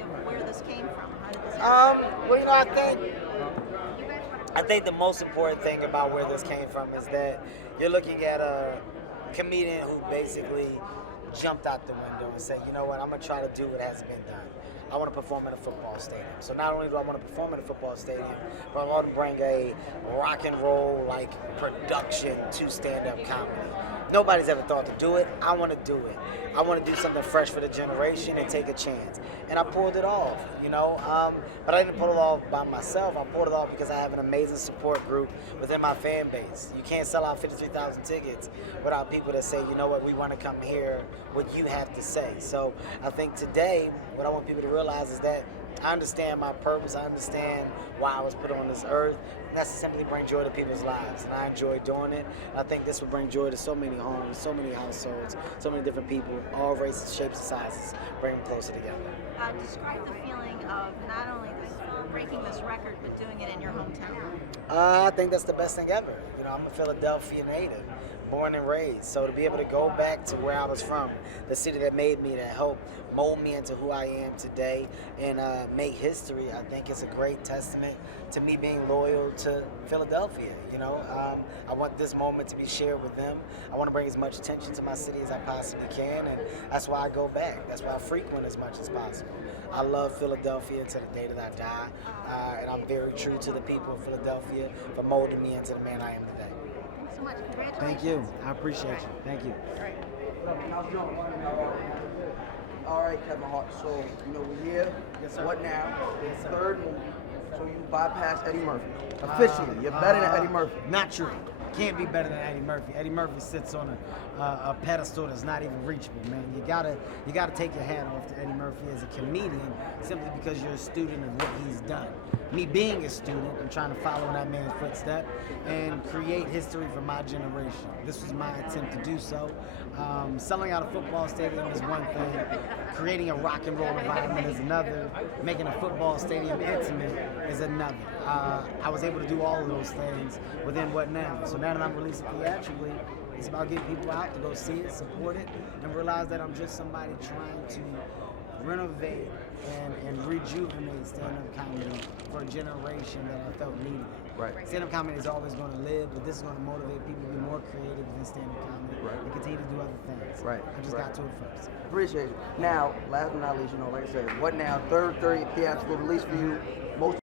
idea of where this came from? How did this Well, I think the most important thing about where this came from is that you're looking at a comedian who basically jumped out the window and said, you know what, I'm gonna try to do what hasn't been done. I want to perform in a football stadium. So not only do I want to perform in a football stadium, but I want to bring a rock and roll like production to stand-up comedy. Nobody's ever thought to do it. I want to do it. I want to do something fresh for the generation and take a chance. And I pulled it off, but I didn't pull it off by myself. I pulled it off because I have an amazing support group within my fan base. You can't sell out 53,000 tickets without people that say, you know what, we want to come hear what you have to say. So I think today, what I want people to realize is that I understand my purpose. I understand why I was put on this earth. And that's to simply bring joy to people's lives. And I enjoy doing it. And I think this will bring joy to so many homes, so many households, so many different people, all races, shapes, and sizes. Bring them closer together. Describe the feeling of not only breaking this record, but doing it in your hometown. I think that's the best thing ever. I'm a Philadelphia native, born and raised. So to be able to go back to where I was from, the city that made me, that helped mold me into who I am today, and make history, I think it's a great testament to me being loyal to Philadelphia. I want this moment to be shared with them. I want to bring as much attention to my city as I possibly can, and that's why I go back. That's why I frequent as much as possible. I love Philadelphia until the day that I die, and I'm very true to the people of Philadelphia for molding me into the man I am today. Thanks so much. Congratulations. Thank you. I appreciate you. Thank you. All right, Kevin Hart. So, we're here. Yes, sir. What now? Yes, sir. Third movie. So you bypass Eddie Murphy. Officially, you're better than Eddie Murphy. Not true. Can't be better than Eddie Murphy. Eddie Murphy sits on a pedestal that's not even reachable, man. You gotta take your hat off to Eddie Murphy as a comedian simply because you're a student of what he's done. Me being a student, I'm trying to follow in that man's footstep and create history for my generation. This was my attempt to do so. Selling out a football stadium is one thing. Creating a rock and roll environment is another. Making a football stadium intimate is another. I was able to do all of those things within What Now? So now that I'm releasing theatrically, it's about getting people out to go see it, support it, and realize that I'm just somebody trying to renovate and rejuvenate stand-up comedy for a generation that I felt needed it. Right. Stand-up comedy is always going to live, but this is going to motivate people to be more creative than stand-up comedy and continue to do other things. Right. I just got to it first. Appreciate you. Now, last but not least, like I said, What Now? Third theatrical release for you. Most